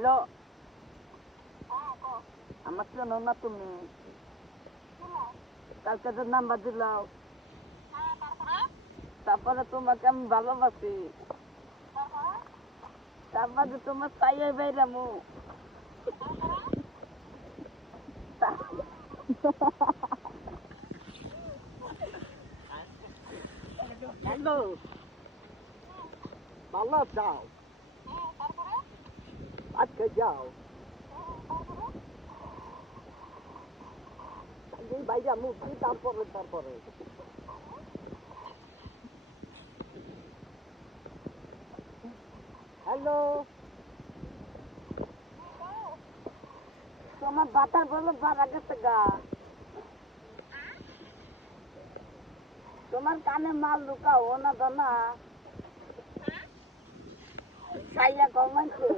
Hello, আমার চেনো না তুমি? কালকে যে নাম্বার দিলাও, তারপরে তোমাকে আমি ভালোবাসি। তারপরে তোমার চাইয়ে বেরামু। হ্যালো, ভালো যাও, আজকে যাও, বাইরে মুক্তি তারপরে হ্যালো, তোমার বাতার বলো বাড়া গেছে গা, তোমার কানে মাল লুকাও না তো না, সাইয়া কমাইছে।